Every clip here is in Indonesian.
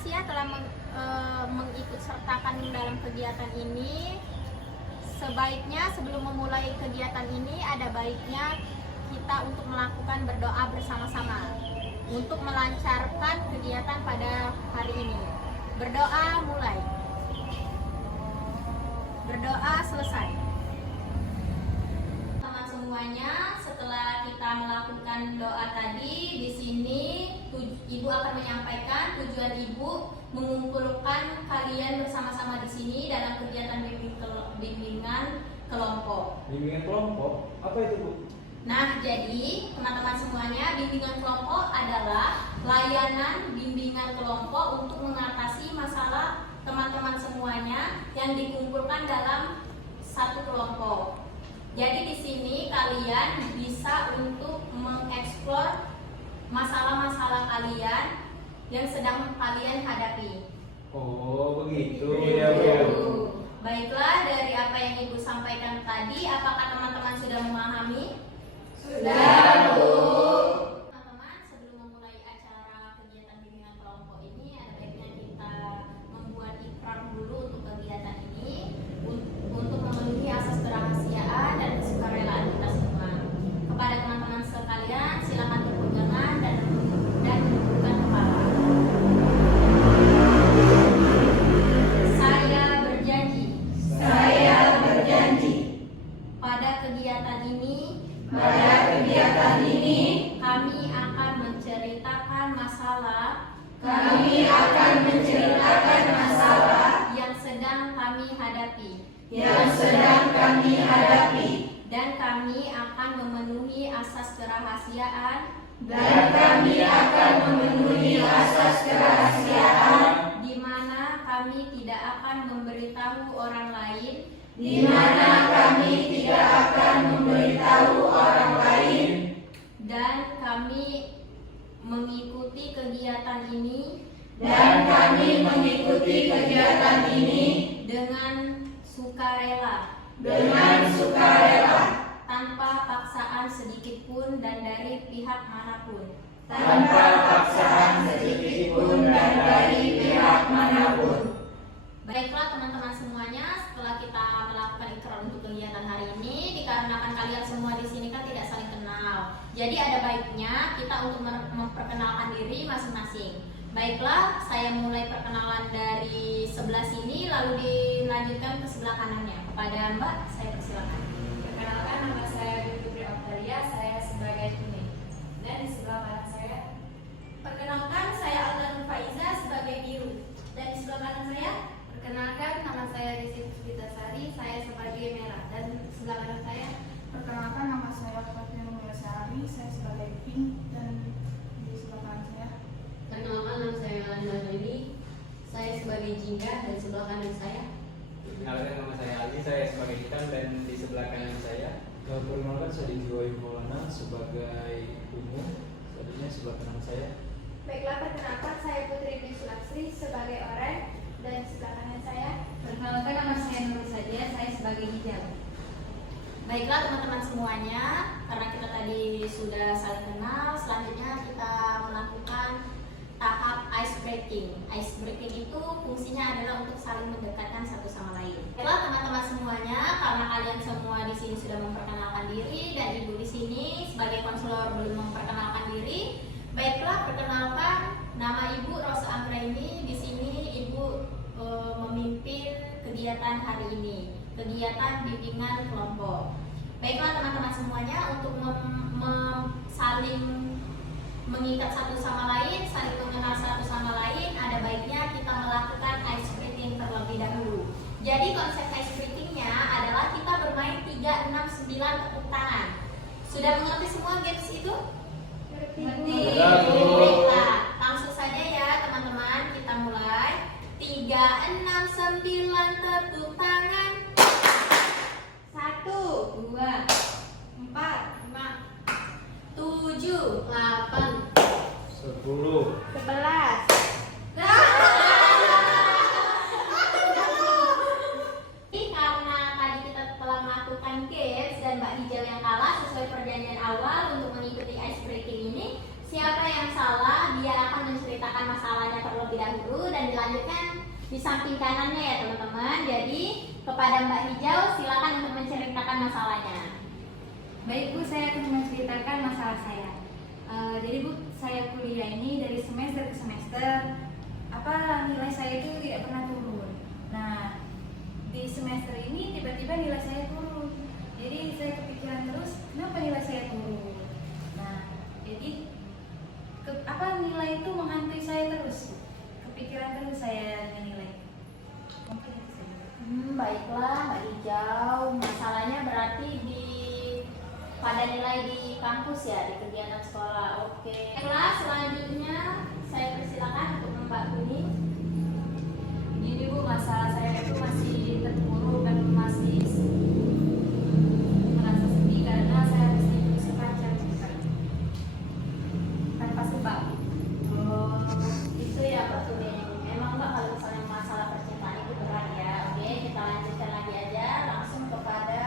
kasih ya telah mengikut sertakan dalam kegiatan ini. Sebaiknya sebelum memulai kegiatan ini ada baiknya kita untuk melakukan berdoa bersama-sama untuk melancarkan kegiatan pada hari ini. Berdoa mulai. Berdoa selesai. Teman semuanya, setelah kita melakukan doa tadi, di sini Ibu akan menyampaikan tujuan Ibu mengumpulkan kalian bersama-sama di sini dalam kegiatan bimbingan kelompok. Bimbingan kelompok? Apa itu, Bu? Nah, jadi teman-teman semuanya, bimbingan kelompok adalah layanan bimbingan kelompok untuk mengatasi masalah teman-teman semuanya yang dikumpulkan dalam satu kelompok. Jadi di sini kalian bisa untuk mengeksplor masalah-masalah kalian yang sedang kalian hadapi. Oh, begitu. Iya, Bu. Baiklah, dari apa yang Ibu sampaikan tadi, apakah teman-teman sudah memahami? Sudah, Bu. Teman-teman, sebelum memulai acara kegiatan bimbingan kelompok ini, ada baiknya kita membuat ikrar dulu untuk kegiatan ini untuk memenuhi asas kerahasiaan dan kesukarelaan kita semua. Kepada teman-teman sekalian, silakan berpegangan dan menundukkan kepala. Saya berjanji. Saya berjanji. Pada kegiatan ini kami akan menceritakan masalah yang sedang kami hadapi dan kami akan memenuhi asas kerahasiaan di mana kami tidak akan memberitahu orang lain dan kami mengikuti kegiatan ini dengan sukarela tanpa paksaan sedikit pun dan dari pihak manapun. Baiklah teman-teman semuanya, setelah kita melakukan ikrar untuk kegiatan hari ini, dikarenakan kalian semua di sini kan tidak saling kenal, jadi ada baiknya kita untuk memperkenalkan diri masing-masing. Baiklah, saya mulai perkenalan dari sebelah sini, lalu dilanjutkan ke sebelah kanannya. Kepada Mbak, saya persilakan. Perkenalkan, nama saya Putri Oktalia, saya sebagai kuning. Dan di sebelah kanan saya, Perkenalkan, saya Alda Faiza sebagai biru. Dan di sebelah kanan saya, perkenalkan, nama saya Rizky Puspitasari, saya sebagai merah. Dan di sebelah kanan saya, Perkenalkan, nama saya Fatia Mulyasari, saya sebagai pink, dan di sebelah kanan saya. Perkenalkan, nama saya Lana Doni, saya sebagai jingga dan sebelah kanan saya. Perkenalkan, nama saya Ali, saya sebagai hitam dan di sebelah kanan saya. Perkenalkan, saya Dijuai Maulana sebagai ungu, selanjutnya sebelah kanan saya. baiklah, perkenalkan, saya Putri Bisulaksri sebagai oranye. Dan di sebelah kanan saya, Perkenalkan, nama saya Nur Sadia, saya sebagai hijau. baiklah teman-teman semuanya, karena kita tadi sudah saling kenal, selanjutnya kita melakukan tahap ice breaking. Ice breaking itu fungsinya adalah untuk saling mendekatkan satu sama lain. Baiklah teman-teman semuanya, karena kalian semua di sini sudah memperkenalkan diri dan Ibu di sini sebagai konselor belum memperkenalkan diri. Baiklah, perkenalkan, nama Ibu Rosa Anggraini. Di sini Ibu memimpin kegiatan hari ini, kegiatan bimbingan kelompok. Baiklah teman-teman semuanya, untuk saling mengikat satu sama lain, saling mengenal satu sama lain, ada baiknya kita melakukan ice breaking terlebih dahulu. Jadi konsep ice breakingnya adalah kita bermain 3, 6, 9 tepuk tangan. Sudah mengerti semua games itu? Baiklah, langsung saja ya teman-teman, kita mulai. 3, 6, 9 tepuk tangan. 1, 2, 4, 5, 7, 8, 10. 11. Karena tadi kita telah melakukan games dan Mbak Hijau yang kalah sesuai perjanjian awal untuk mengikuti ice breaking ini, siapa yang salah dia akan menceritakan masalahnya terlebih dahulu. dulu dan dilanjutkan di samping kanannya ya teman-teman. Jadi kepada Mbak Hijau silakan untuk menceritakan masalahnya. Baik Bu, saya akan menceritakan masalah saya. Jadi Bu, saya kuliah ini dari semester ke semester, nilai saya itu tidak pernah turun. Nah, di semester ini tiba-tiba nilai saya turun. Jadi saya kepikiran terus, kenapa nilai saya turun? Nah, jadi nilai itu menghantui saya terus. Kepikiran terus saya dengan nilai. Mungkin itu saja. Baiklah Mbak Hijau, masalahnya berarti pada nilai di kampus ya, di kegiatan sekolah. Oke. Baiklah, selanjutnya saya persilakan untuk Mbak Kuning. Ini Bu, masalah saya itu masih terpuruk dan masih merasa sedih karena saya harus mengisi pacar tanpa sebab. Oh, itu ya Mbak Kuning. Memang Mbak kalau misalnya masalah percintaan itu berat ya. Oke, kita lanjutkan lagi aja langsung kepada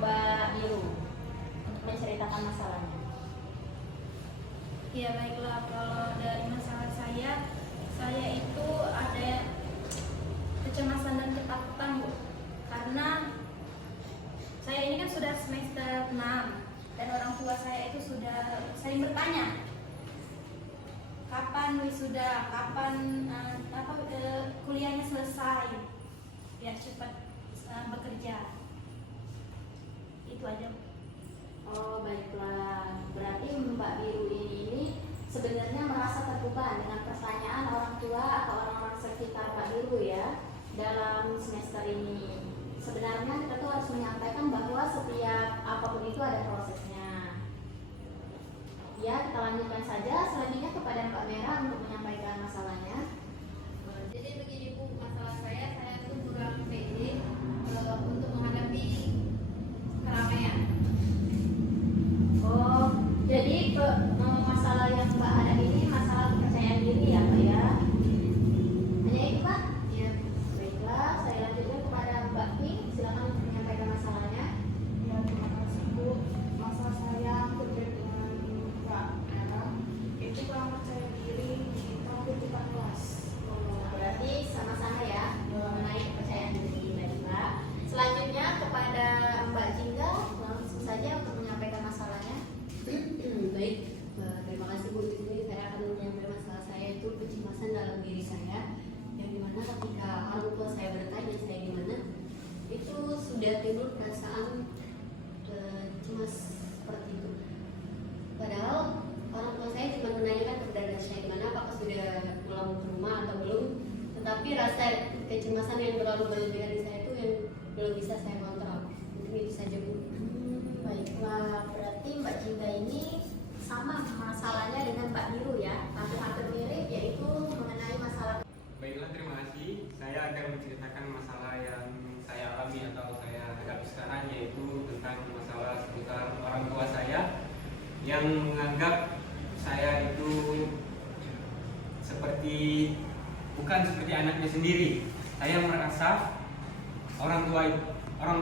Mbak Biru untuk menceritakan masalahnya. Ya baiklah, kalau dari masalah saya itu ada kecemasan dan ketakutan Bu. Karena saya ini kan sudah semester 6 dan orang tua saya itu sudah sering bertanya kapan wisuda, kapan kuliahnya selesai biar cepat bekerja. Itu aja Bu. Oh baiklah, berarti Mbak Biru ini sebenarnya merasa terbeban dengan pertanyaan orang tua atau orang-orang sekitar Mbak Biru ya dalam semester ini. Sebenarnya kita tuh harus menyampaikan bahwa setiap apapun itu ada prosesnya. Ya, kita lanjutkan saja selanjutnya kepada Mbak Merah untuk menyampaikan masalahnya. Jadi begini Bu, masalah saya tuh kurang pede untuk menghadapi keramaian. Oh, jadi masalah yang Mbak ada ini masalah kepercayaan diri ya Mbak ya? Hanya itu Pak? Ya, Baiklah, saya lanjutkan kepada Mbak Pink. Silakan untuk menyampaikan masalahnya. Ya, terima kasih Bu. Masalah saya terkait dengan Mbak Era itu kurang percaya diri di tahun kita kelas. Berarti sama-sama ya mengenai kepercayaan diri tadi Mbak. Selanjutnya kepada Mbak Jingga, langsung saja untuk menyampaikan masalahnya. baik. Terima kasih Bu. Ini saya akan menyampaikan masalah saya itu kecemasan dalam diri saya, yang dimana ketika orang tua saya bertanya saya gimana, itu sudah timbul perasaan cemas seperti itu. Padahal orang tua saya cuma menanyakan keberadaan saya di mana, apakah sudah pulang ke rumah atau belum. Tetapi rasa kecemasan yang terlalu berlebihan di saya itu yang belum bisa saya kontrol. Mungkin itu saja Bu. Baiklah, berarti Mbak Jingga ini sama masalahnya dengan Mbak Biru ya, hampir mirip yaitu mengenai masalah. Baiklah, terima kasih. Saya akan menceritakan masalah yang saya alami atau saya hadapi sekarang, yaitu tentang masalah seputar orang tua saya yang menganggap saya itu bukan seperti anaknya sendiri. Saya merasa orang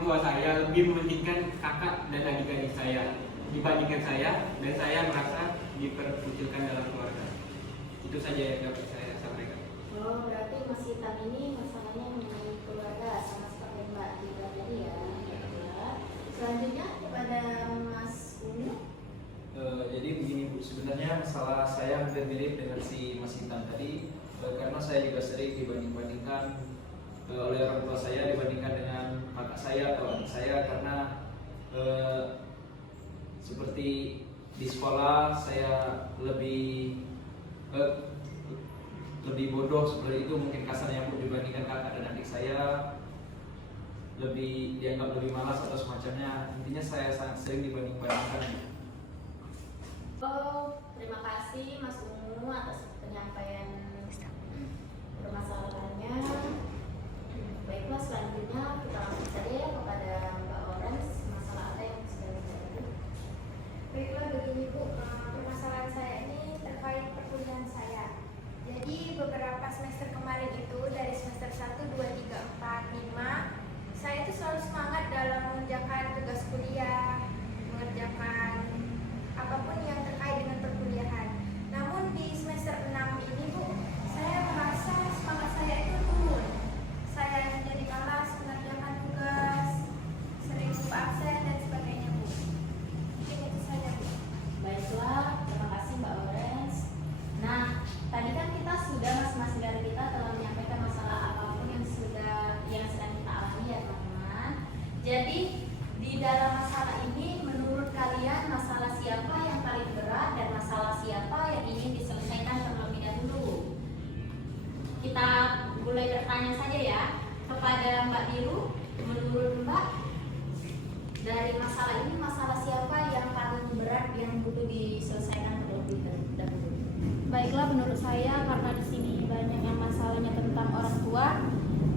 tua saya lebih mementingkan kakak dan adik-adik saya dibandingkan saya, dan saya merasa diperkucilkan dalam keluarga. Itu saja yang dapat saya sampaikan. Oh, berarti Mas Hitam ini masalahnya mengenai keluarga sama seperti Mbak Jingga tadi ya. Baiklah. Selanjutnya kepada Mas Unyu. Jadi begini Bu, sebenarnya masalah saya hampir mirip dengan si Mas Intan tadi, karena saya juga sering dibanding-bandingkan oleh orang tua saya dibandingkan dengan kakak saya atau adik saya, karena seperti di sekolah saya lebih bodoh seperti itu, mungkin kasarnya Bu, dibandingkan kakak dan adik saya, lebih dianggap lebih malas atau semacamnya. Intinya saya sangat sering dibanding-bandingkan. Oh, terima kasih Mas Unyu atas penyampaian permasalahannya. Baiklah, selanjutnya kita langsung saja ya kepada Mbak Orange. Masalah apa yang sudah terjadi? Baiklah, begini Bu, permasalahan saya ini terkait perkuliahan saya. Jadi beberapa semester kemarin itu, dari semester 1, 2, 3, 4, 5, saya itu selalu semangat dalam mengerjakan tugas kuliah, mengerjakan apapun yang terkait dengan perkuliahan. Namun di semester 6 ini Bu, saya merasa Biru, menurut Mbak, dari masalah ini, masalah siapa yang paling berat yang butuh diselesaikan terlebih dahulu? Baiklah, menurut saya karena di sini banyak yang masalahnya tentang orang tua,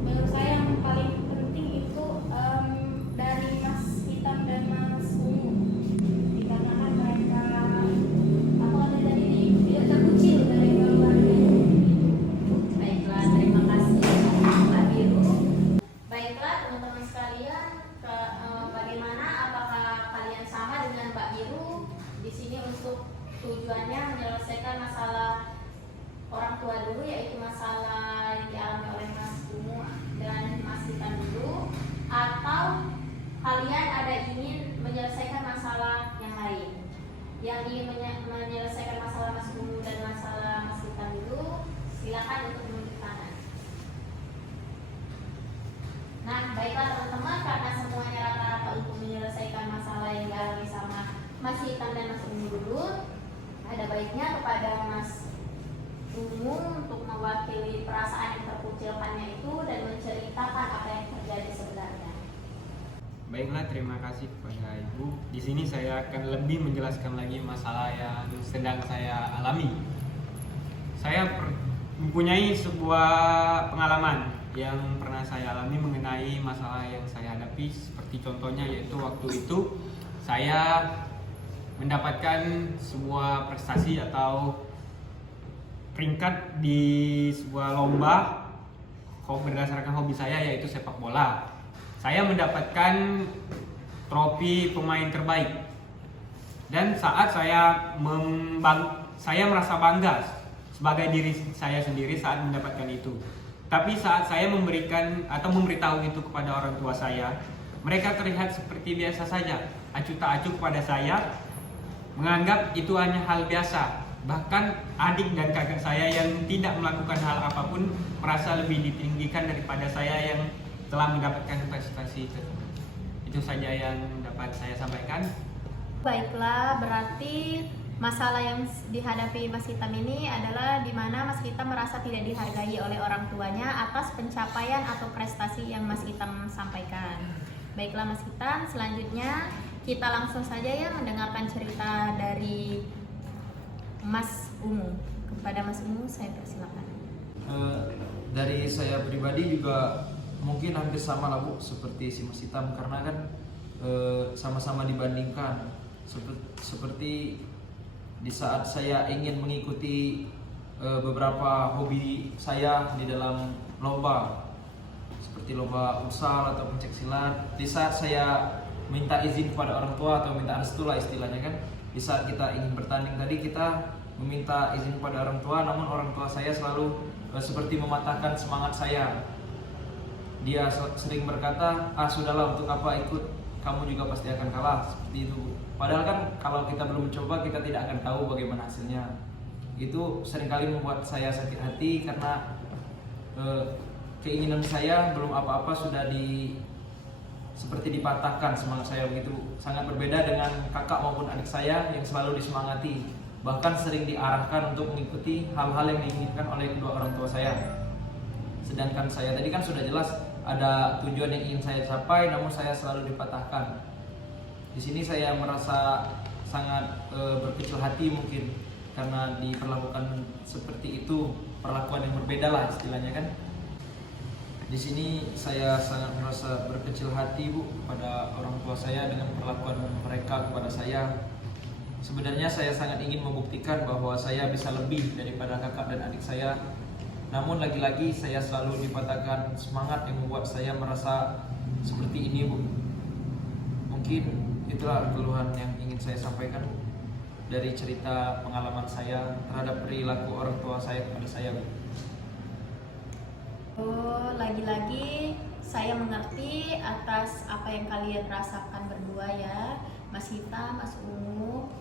menurut saya yang paling penting itu dari Mas Hitam dan Mas Ungu, dikarenakan mereka tidak terkucil dari keluarga. Baiklah, terima kasih Mbak Biru. Baiklah teman-teman sekalian, bagaimana, apakah kalian sama dengan Mbak Biru di sini untuk tujuannya menyelesaikan masalah orang tua dulu, yaitu masalah yang dialami oleh Mas Ungu dan Mas Hitam dulu, atau kalian ada ingin menyelesaikan masalah yang lain? Yang ingin menyelesaikan masalah Mas Ungu dan masalah Mas Hitam dulu, silakan untuk menunjuk tangan. Nah, baiklah teman-teman, karena semuanya rata-rata untuk menyelesaikan masalah yang dialami sama Mas Hitam dan Mas Ungu dulu, ada baiknya kepada Mas Ungu untuk mewakili perasaan yang terkucilkannya itu dan menceritakan apa yang terjadi sebenarnya. Baiklah, terima kasih kepada Ibu. Di sini saya akan lebih menjelaskan lagi masalah yang sedang saya alami. Saya mempunyai sebuah pengalaman yang pernah saya alami mengenai masalah yang saya hadapi. Seperti contohnya yaitu waktu itu saya mendapatkan sebuah prestasi atau peringkat di sebuah lomba berdasarkan hobi saya, yaitu sepak bola. Saya mendapatkan trofi pemain terbaik, dan saat saya merasa bangga sebagai diri saya sendiri saat mendapatkan itu. Tapi saat saya memberikan atau memberitahu itu kepada orang tua saya, mereka terlihat seperti biasa saja, acuh tak acuh kepada saya, menganggap itu hanya hal biasa. Bahkan adik dan kakak saya yang tidak melakukan hal apapun merasa lebih ditinggikan daripada saya yang telah mendapatkan prestasi itu. Itu saja yang dapat saya sampaikan. Baiklah, berarti masalah yang dihadapi Mas Hitam ini adalah di mana Mas Hitam merasa tidak dihargai oleh orang tuanya atas pencapaian atau prestasi yang Mas Hitam sampaikan. Baiklah Mas Hitam, selanjutnya kita langsung saja ya mendengarkan cerita dari Mas Ungu. Kepada Mas Ungu saya persilakan. Dari saya pribadi juga mungkin hampir sama lah Bu seperti si Mas Hitam, karena kan sama-sama dibandingkan. Seperti di saat saya ingin mengikuti beberapa hobi saya di dalam lomba, seperti lomba futsal atau pencaksilat, di saat saya minta izin kepada orang tua atau minta restu lah istilahnya kan, di saat kita ingin bertanding tadi kita meminta izin kepada orang tua, namun orang tua saya selalu seperti mematahkan semangat saya. Dia sering berkata, sudahlah, untuk apa ikut, kamu juga pasti akan kalah, seperti itu. Padahal kan kalau kita belum mencoba kita tidak akan tahu bagaimana hasilnya. Itu seringkali membuat saya sakit hati karena keinginan saya belum apa-apa sudah seperti dipatahkan semangat saya begitu. Sangat berbeda dengan kakak maupun adik saya yang selalu disemangati, bahkan sering diarahkan untuk mengikuti hal-hal yang diinginkan oleh kedua orang tua saya. Sedangkan saya tadi kan sudah jelas ada tujuan yang ingin saya capai, namun saya selalu dipatahkan. Di sini saya merasa sangat berkecil hati mungkin karena diperlakukan seperti itu, perlakuan yang berbeda lah istilahnya kan. Di sini saya sangat merasa berkecil hati Bu kepada orang tua saya dengan perlakuan mereka kepada saya. Sebenarnya saya sangat ingin membuktikan bahwa saya bisa lebih daripada kakak dan adik saya. Namun lagi-lagi saya selalu dipatahkan semangat yang membuat saya merasa seperti ini Bu. Mungkin itulah keluhan yang ingin saya sampaikan dari cerita pengalaman saya terhadap perilaku orang tua saya kepada saya Bu. Lagi-lagi saya mengerti atas apa yang kalian rasakan berdua ya, Mas Hitam, Mas Ungu.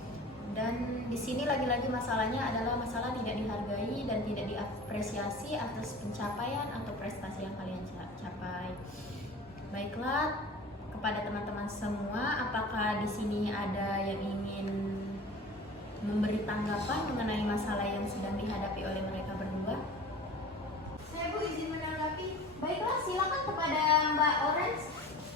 Dan di sini lagi-lagi masalahnya adalah masalah tidak dihargai dan tidak diapresiasi atas pencapaian atau prestasi yang kalian capai. Baiklah, kepada teman-teman semua, apakah di sini ada yang ingin memberi tanggapan mengenai masalah yang sedang dihadapi oleh mereka berdua? Saya Bu izin menanggapi. Baiklah, silakan kepada Mbak Ore.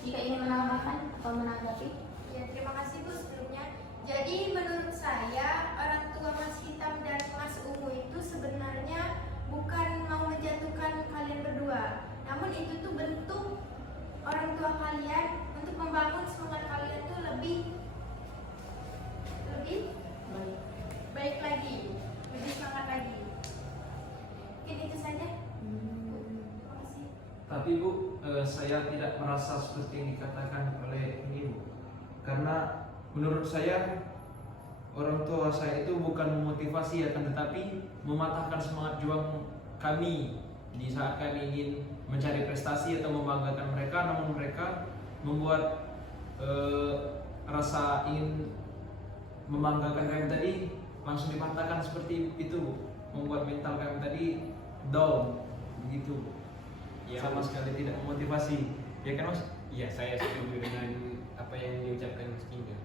Jika ingin menambahkan atau menanggapi? Ya, terima kasih Bu sebelumnya. Jadi menurut saya orang tua Mas Hitam dan Mas Ungu itu sebenarnya bukan mau menjatuhkan kalian berdua, namun itu tuh bentuk orang tua kalian untuk membangun semangat kalian tuh lebih baik lagi, lebih semangat lagi. Mungkin itu saja. Terima kasih. Tapi Bu, saya tidak merasa seperti yang dikatakan oleh ini Bu. Karena menurut saya orang tua saya itu bukan memotivasi, akan tetapi mematahkan semangat juang kami di saat kami ingin mencari prestasi atau membanggakan mereka, namun mereka membuat rasa ingin membanggakan kami tadi langsung dipatahkan seperti itu, membuat mental kami tadi down begitu. Ya, Sama sekali tidak memotivasi, ya kan Mas? Iya, saya setuju dengan apa yang diucapkan Mas Kinga.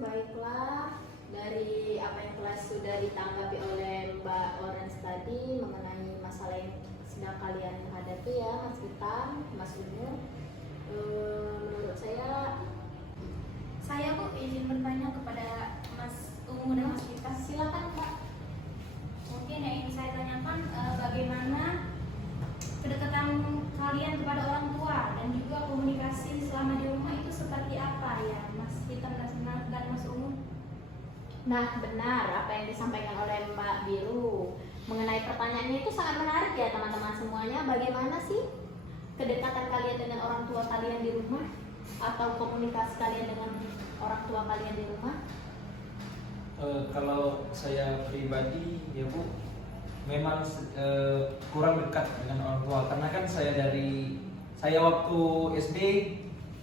Baiklah, dari apa yang telah sudah ditanggapi oleh Mbak Orange tadi mengenai masalah yang sedang kalian hadapi ya, Mas Hitam, Mas Ungu. Menurut Saya Bu izin bertanya kepada Mas Ungu dan Mas Hitam. silakan Kak. Mungkin yang ingin saya tanyakan bagaimana kedekatan kalian kepada orang tua dan juga komunikasi selama di rumah itu seperti apa ya Mas Hitam dan Mas Ungu? Nah, benar apa yang disampaikan oleh Mbak Biru mengenai pertanyaannya itu sangat menarik ya teman-teman semuanya. Bagaimana sih kedekatan kalian dengan orang tua kalian di rumah atau komunikasi kalian dengan orang tua kalian di rumah? Kalau saya pribadi ya Bu, memang kurang dekat dengan orang tua karena kan saya waktu SD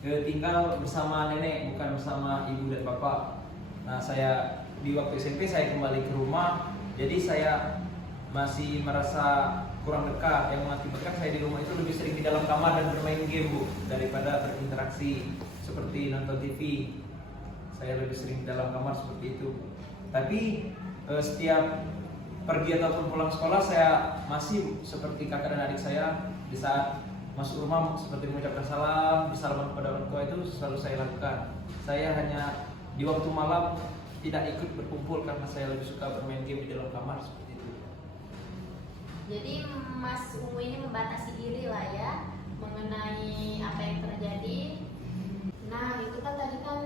tinggal bersama nenek, bukan bersama ibu dan bapak. Nah, saya di waktu SMP saya kembali ke rumah, jadi saya masih merasa kurang dekat, yang mengakibatkan saya di rumah itu lebih sering di dalam kamar dan bermain game Bu daripada berinteraksi seperti nonton TV. Saya lebih sering di dalam kamar seperti itu. Tapi setiap pergi ataupun pulang sekolah saya masih seperti kakak dan adik saya, di saat masuk rumah seperti mengucapkan salam, bersalaman kepada orang tua itu selalu saya lakukan. Saya hanya di waktu malam tidak ikut berkumpul karena saya lebih suka bermain game di dalam kamar seperti itu. Jadi Mas Ungu ini membatasi diri lah ya mengenai apa yang terjadi. Nah, itu kan tadi kan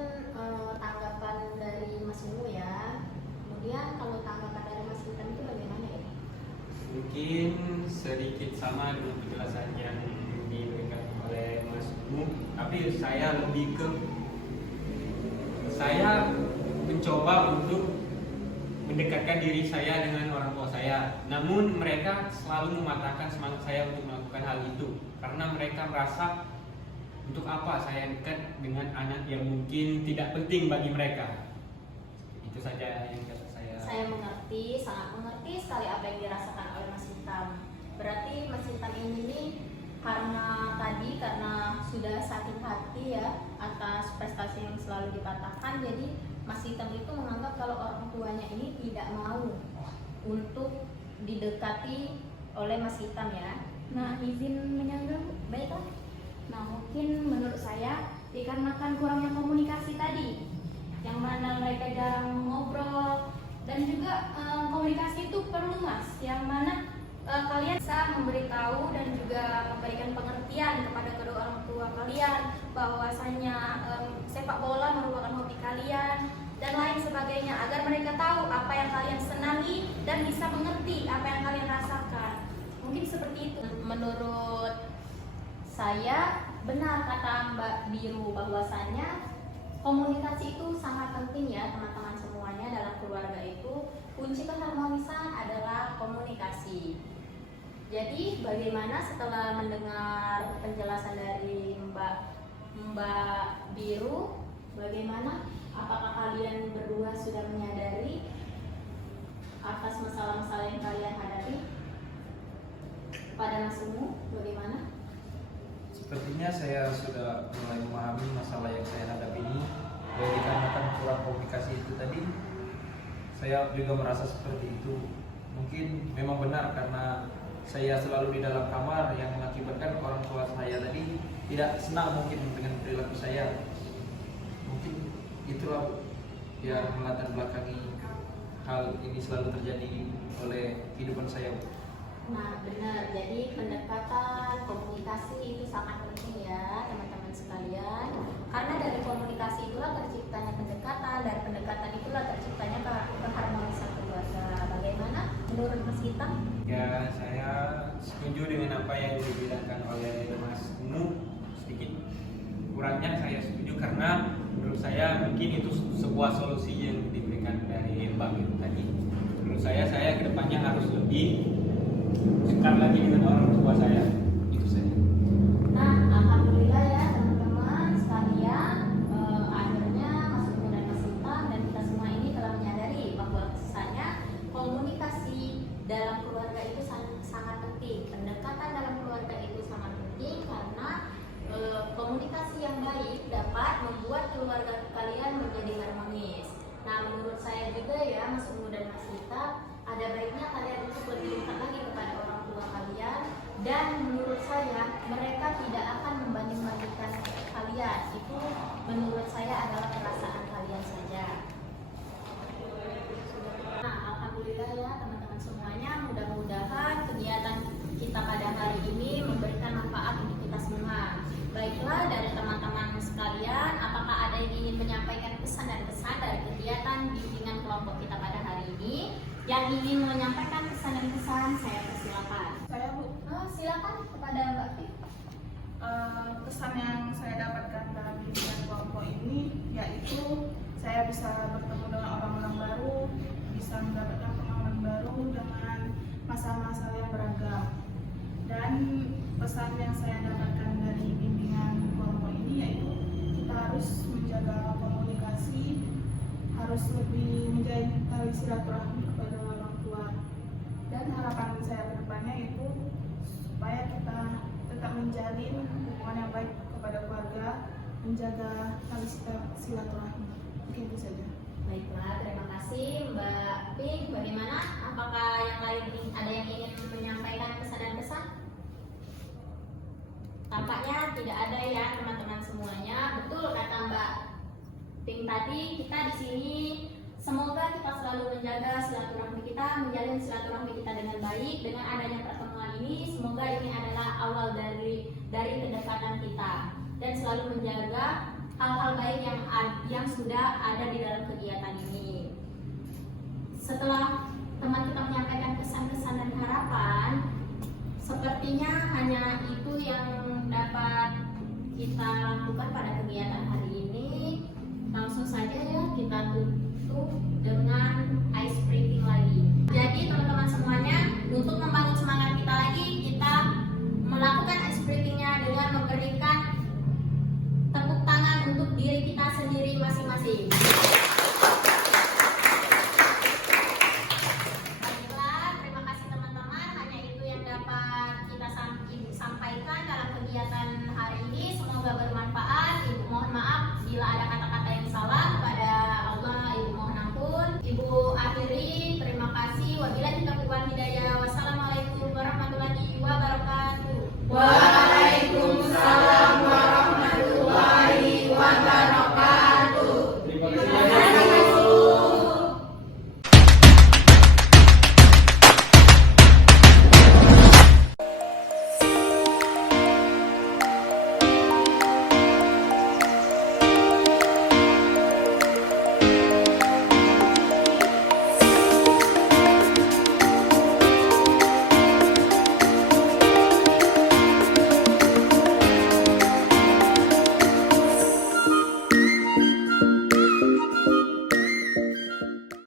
tanggapan dari Mas Ungu ya. Kemudian kalau tanggapan dari Mas Hitam itu bagaimana ya? Mungkin sedikit sama dengan penjelasan yang diberikan oleh Mas Ungu, tapi saya lebih ke saya mencoba untuk mendekatkan diri saya dengan orang tua saya, namun mereka selalu mematahkan semangat saya untuk melakukan hal itu karena mereka merasa untuk apa saya dekat dengan anak yang mungkin tidak penting bagi mereka. Itu saja yang kata saya. Saya mengerti, sangat mengerti sekali apa yang dirasakan oleh Mas Hitam. Berarti Mas Hitam ini karena sudah sakit hati ya atas prestasi yang selalu dipatahkan, jadi Mas Hitam itu menganggap kalau orang tuanya ini tidak mau untuk didekati oleh Mas Hitam ya. Nah, izin menyanggah Bu. Baiklah. Nah, mungkin menurut saya dikarenakan kurangnya komunikasi tadi, yang mana mereka jarang ngobrol, dan juga komunikasi itu perlu Mas, yang mana kalian bisa memberitahu dan juga memberikan pengertian kepada kedua orang tua kalian bahwasanya sepak bola merupakan hobi kalian dan lain sebagainya, agar mereka tahu apa yang kalian senangi dan bisa mengerti apa yang kalian rasakan. Mungkin seperti itu. Menurut saya benar kata Mbak Biru bahwasanya komunikasi itu sangat penting ya teman-teman semuanya. Dalam keluarga itu kunci keharmonisan adalah komunikasi. Jadi bagaimana setelah mendengar penjelasan dari Mbak Biru, bagaimana? Apakah kalian berdua sudah menyadari atas masalah-masalah yang kalian hadapi? Pada Mas Ungu, bagaimana? Sepertinya saya sudah mulai memahami masalah yang saya hadapi ini. Dikarenakan kurang komunikasi itu tadi, saya juga merasa seperti itu. Mungkin memang benar karena saya selalu di dalam kamar yang mengakibatkan orang tua saya tadi tidak senang mungkin dengan perilaku saya. Mungkin itulah yang melatar belakangi hal ini selalu terjadi oleh kehidupan saya. Nah, benar. Jadi pendekatan, komunikasi itu sangat penting ya, teman-teman sekalian. Karena dari komunikasi itulah terciptanya pendekatan, dari pendekatan itulah terciptanya keharmonisan keluarga. Bagaimana menurut Mas Gita? Ya, saya setuju dengan apa yang dibilangkan oleh Mas Unu. Sedikit kurangnya saya setuju karena menurut saya mungkin itu sebuah solusi yang diberikan dari Mbak itu tadi. Menurut saya kedepannya harus lebih dekat lagi dengan orang tua saya. Itu saja. Nah, alhamdulillah ya teman-teman sekalian, akhirnya Mas Unu dan Mas Gita dan kita semua ini telah menyadari bahwa kesannya komunikasi dalam keluarga itu sangat penting. Pendekatan dalam keluarga itu sangat penting karena komunikasi yang baik dapat membuat keluarga kalian menjadi harmonis. Nah, menurut saya juga ya Mas Unu dan Mas Gita, ada baiknya kalian untuk lebih dekat lagi kepada orang tua kalian, dan menurut saya mereka tidak akan membanding-bandingkan kalian. Itu menurut saya adalah perasaan kalian saja. Nah, alhamdulillah ya teman-teman semuanya, mudah-mudahan kegiatan kita pada hari ini memberikan manfaat untuk kita semua. Baiklah, dari teman-teman sekalian, apakah ada yang ingin menyampaikan pesan dan kesan dari kegiatan bimbingan kelompok kita pada hari ini? Yang ingin menyampaikan pesan dan kesan, saya persilakan. Saya Bu, Silakan kepada Mbak Fi. kesan yang saya dapatkan dalam bimbingan kelompok ini yaitu saya bisa bertemu dengan orang-orang baru, bisa mendapatkan pengalaman baru dengan masalah-masalah yang beragam. Dan pesan yang saya dapatkan dari bimbingan kelompok ini yaitu kita harus menjaga komunikasi, harus lebih menjalin tali silaturahmi kepada orang tua. Dan harapan saya ke depannya itu supaya kita tetap menjalin hubungan yang baik kepada keluarga, menjaga tali silaturahmi. Mungkin itu saja. Baiklah, terima kasih Mbak Pink. Bagaimana? Apakah yang lain ada yang ingin menyampaikan pesan dan kesan? Tampaknya tidak ada ya teman-teman semuanya. Betul kata Mbak Pink tadi, kita di sini semoga kita selalu menjaga silaturahmi kita, menjalin silaturahmi kita dengan baik. Dengan adanya pertemuan ini, semoga ini adalah awal dari kedekatan kita, dan selalu menjaga hal-hal baik yang sudah ada di dalam kegiatan ini. Setelah teman kita menyampaikan pesan-pesan dan harapan, sepertinya hanya itu yang dapat kita lakukan pada kegiatan hari ini. Langsung saja ya kita